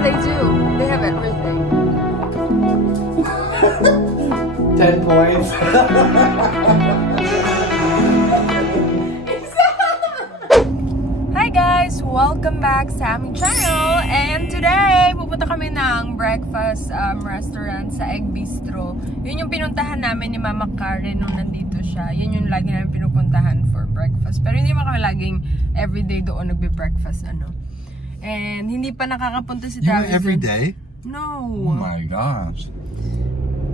Yeah, they do. They have everything. 10 points. Hi guys! Welcome back sa aming channel. And today, pupunta kami ng breakfast restaurant sa Egg Bistro. Yun yung pinuntahan namin ni Mama Karen nung nandito siya. Yun yung lagi namin pinupuntahan for breakfast. Pero hindi naman kami laging everyday doon nagbe-breakfast, ano. And hindi pa nakakapunta si Travis. Every day? No. Oh my gosh.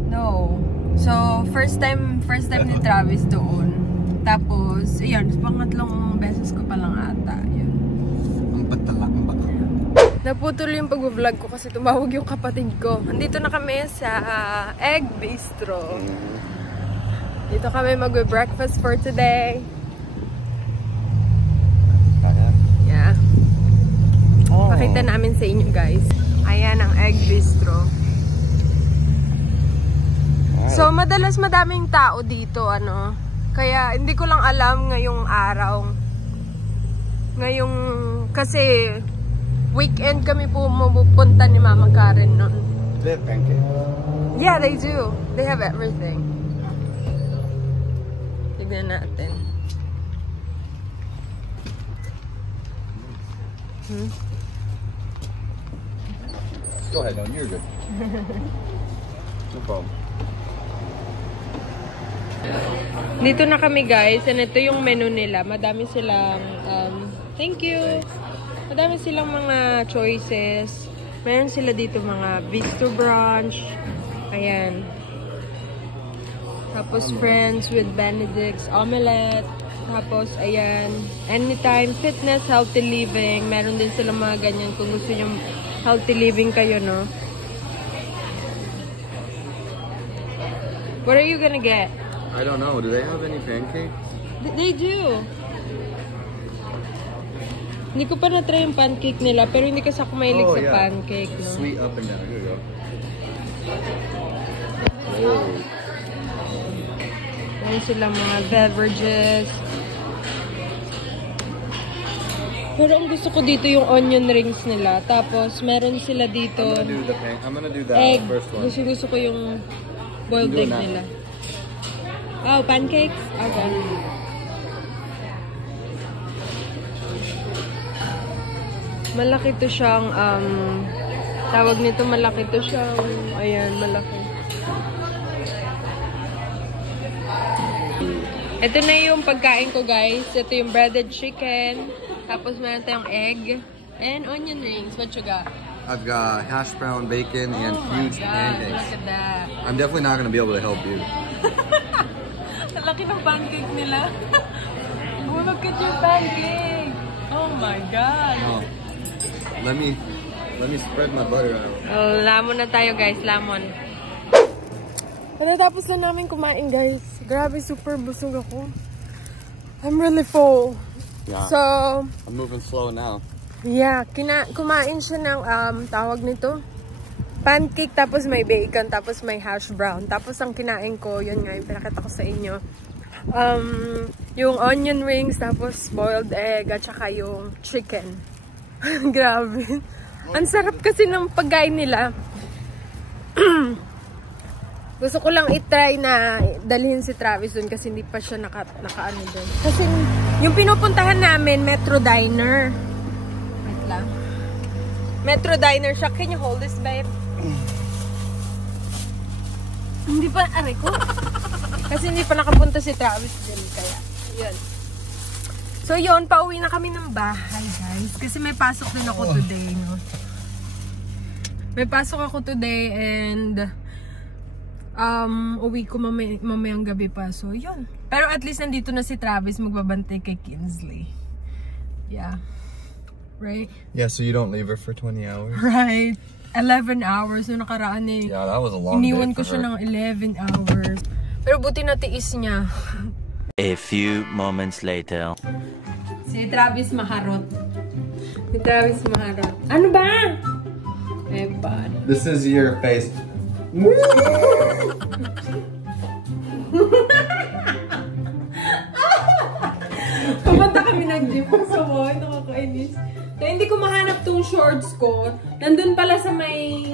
No. So, first time ni Travis doon. Tapos, ayun, pangatlong beses ko pa lang ata. Yun. Ang batalak ba? Naputol yung pag-vlog ko kasi tumawag yung kapatid ko. Andito na kami sa Egg Bistro. Dito kami mag-breakfast for today. Yeah. Oh. Pakita namin sa inyo guys. Ayan ang Egg Bistro. So, madalas madaming tao dito, ano. Kaya, hindi ko lang alam ngayong araw. Kasi, weekend kami pumupunta ni Mama Karen noon. They have pancakes? Yeah, they do. They have everything. Tignan natin. Go ahead, no, you're good. No problem. Dito na kami guys, and ito yung menu nila. Madami silang, thank you. Madami silang mga choices. Meron sila dito mga bistro brunch. Ayan. Tapos friends with Benedict's omelette. Tapos ayan, anytime fitness, healthy living. Meron din silang mga ganyan kung gusto nyo healthy living kayo, no? What are you gonna get? I don't know. Do they have any pancakes? They do. Hindi ko pa na-try yung pancake nila, pero hindi kasi ako mahilig sa pancake, no? Sweet up and down. Here we go. Oh. Meron silang mga beverages. Pero ang gusto ko dito yung onion rings nila. Tapos meron sila dito I'm gonna do that egg. first one. Gusto ko yung boiled egg nila. Oh, pancakes? Okay. Malaki to siyang, tawag nito malaki to siyang, ayan, malaki. Ito na yung pagkain ko guys. Ito yung breaded chicken. Tapos meron tayong egg. And onion rings. What you got? I've got hash brown bacon and huge pancakes. Look at that. I'm definitely not gonna be able to help you. Ang laki ng pancake nila. Oh, look at your pancake. Oh my God. Oh. Let me spread my butter out. Oh, lamon na tayo guys. Lamon. Pagkatapos na namin kumain guys. Grabe, super busog ako. I'm really full. Yeah. So, I'm moving slow now. yeah, kumain siya ng tawag nito pancake, tapos may bacon, tapos may hash brown. Tapos ang kinain ko, yun nga yung pinakita ko sa inyo, yung onion rings, tapos boiled egg, at saka yung chicken. Grabe. Ang sarap kasi ng pagkain nila. Gusto ko lang i-try na dalhin si Travis dun kasi hindi pa siya naka-ano dun. Kasi yung pinupuntahan namin, Metro Diner. Wait lang. Metro Diner siya. Can you hold this, babe? Hindi pa, aray ko. Kasi hindi pa nakapunta si Travis dun. Kaya, yun. So yun, pauwi na kami ng bahay, guys. Kasi may pasok din ako today, no? May pasok ako today and uwi ko mamayang gabi pa. So, yun. Pero at least nandito na si Travis magbabantay kay Kinsley. Yeah. Right? Yeah, so you don't leave her for 20 hours? Right. 11 hours. So, nakaraan eh. Yeah, that was a long day iniwan ko for siya her. ng 11 hours. Pero buti na tiis niya. A few moments later. Si Travis maharot. Si Travis maharot. Ano ba? Eh, bad. This is your face. Pumunta kami ng gym. So, nakakainis. Kaya hindi ko mahanap 2 tong shorts ko. Nandun pala sa may...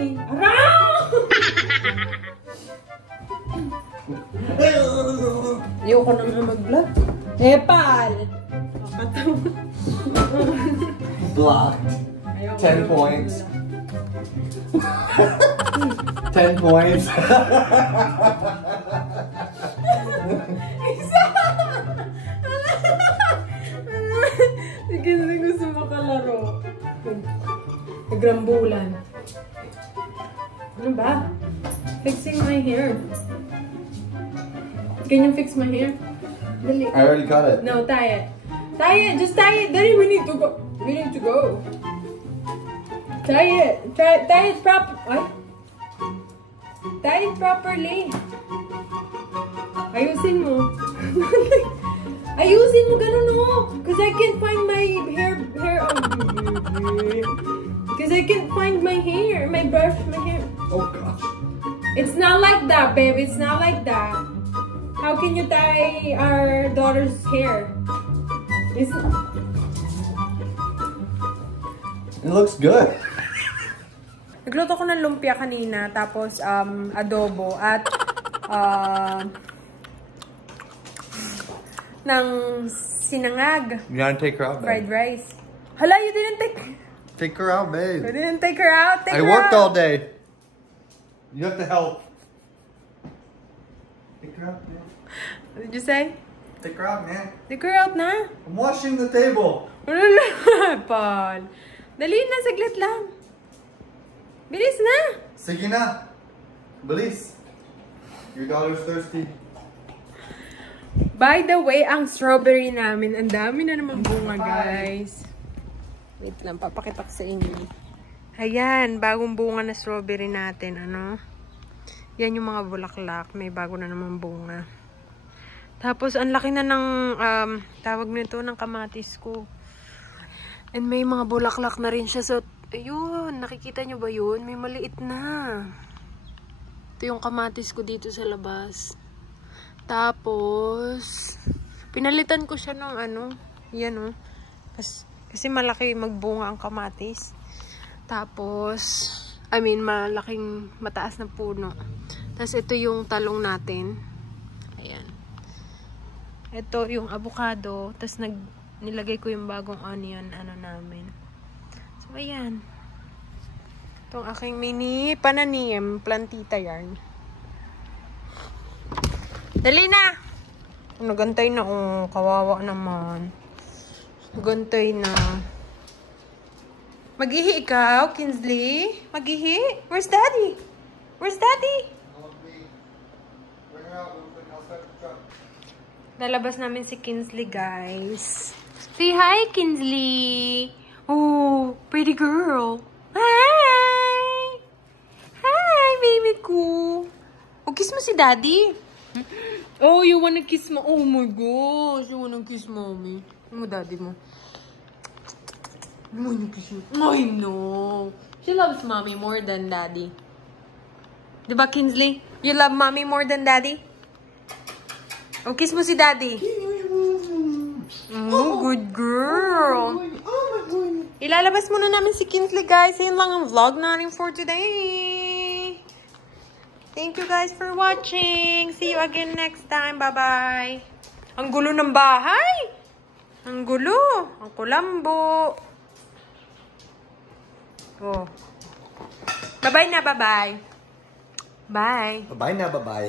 Ayoko na nga mag-vlog. Pal! Blocked. 10 points. 10 points. Sige, gusto makalaro. Nagrambulan. Ano ba? Fixing my hair. Can you fix my hair? Dali. I already cut it. No, tie it. Tie it. Just tie it. Dali, we need to go. We need to go. Tie it. Tie it Tie it properly. Ayusin mo. Ayusin mo ganun mo. Because I can't find my hair. Because I can't find my hair. My brush, my hair. Oh gosh. It's not like that, babe. It's not like that. How can you tie our daughter's hair? It's not. It looks good. Nagluto ko ng lumpia kanina, tapos adobo at ng sinangag. You gotta take her out, Fried babe. rice. Hala, you didn't take... Take her out, babe. You didn't take her out? Take I her worked out. all day. You have to help. Take her out, man. What did you say? Take her out, man. Take her out na. I'm washing the table. Wala na, Paul. Dali na, saglit lang. Bilis na. Sige na. Bilis. Your daughter's thirsty. By the way, ang strawberry namin, ang dami na naman bunga, guys. Wait lang, papakita ko sa inyo. Ayan, bagong bunga na strawberry natin, ano? Yan yung mga bulaklak. May bago na naman bunga. Tapos, ang laki na ng, tawag nito, ng kamatis ko. And may mga bulaklak na rin siya. So, ayun, nakikita nyo ba yun? May maliit na. Ito yung kamatis ko dito sa labas. Tapos, pinalitan ko siya ng ano, yan o. Kasi malaki magbunga ang kamatis. Tapos, malaking mataas na puno. Tapos, ito yung talong natin. Ayan. Ito yung avocado. Tapos, nilagay ko yung bagong onion, namin. So, ayan. Itong aking mini pananim, plantita yarn. Dali na! Nagantay na, kawawa naman. Nagantay na. Mag-ihi ikaw, Kinsley? Mag-ihi? Where's Daddy? Where's Daddy? Lalabas namin si Kinsley, guys. Say hi, Kinsley! Oh, pretty girl! Hi! Hi, baby ko! O, kiss mo si Daddy. Oh, you wanna kiss mo? Oh my gosh, you wanna kiss mommy. Mo daddy mo. You wanna kiss me? I know. She loves mommy more than daddy. Diba, Kinsley? You love mommy more than daddy? Oh, kiss mo si daddy. Oh, good girl. Ilalabas muna namin si Kinsley, guys. Yun lang ang vlog natin for today. Thank you guys for watching. See you again next time. Bye-bye. Ang gulo ng bahay. Ang gulo. Ang kulambo. Oh. Bye-bye na, bye-bye. Bye. Bye-bye na, bye-bye.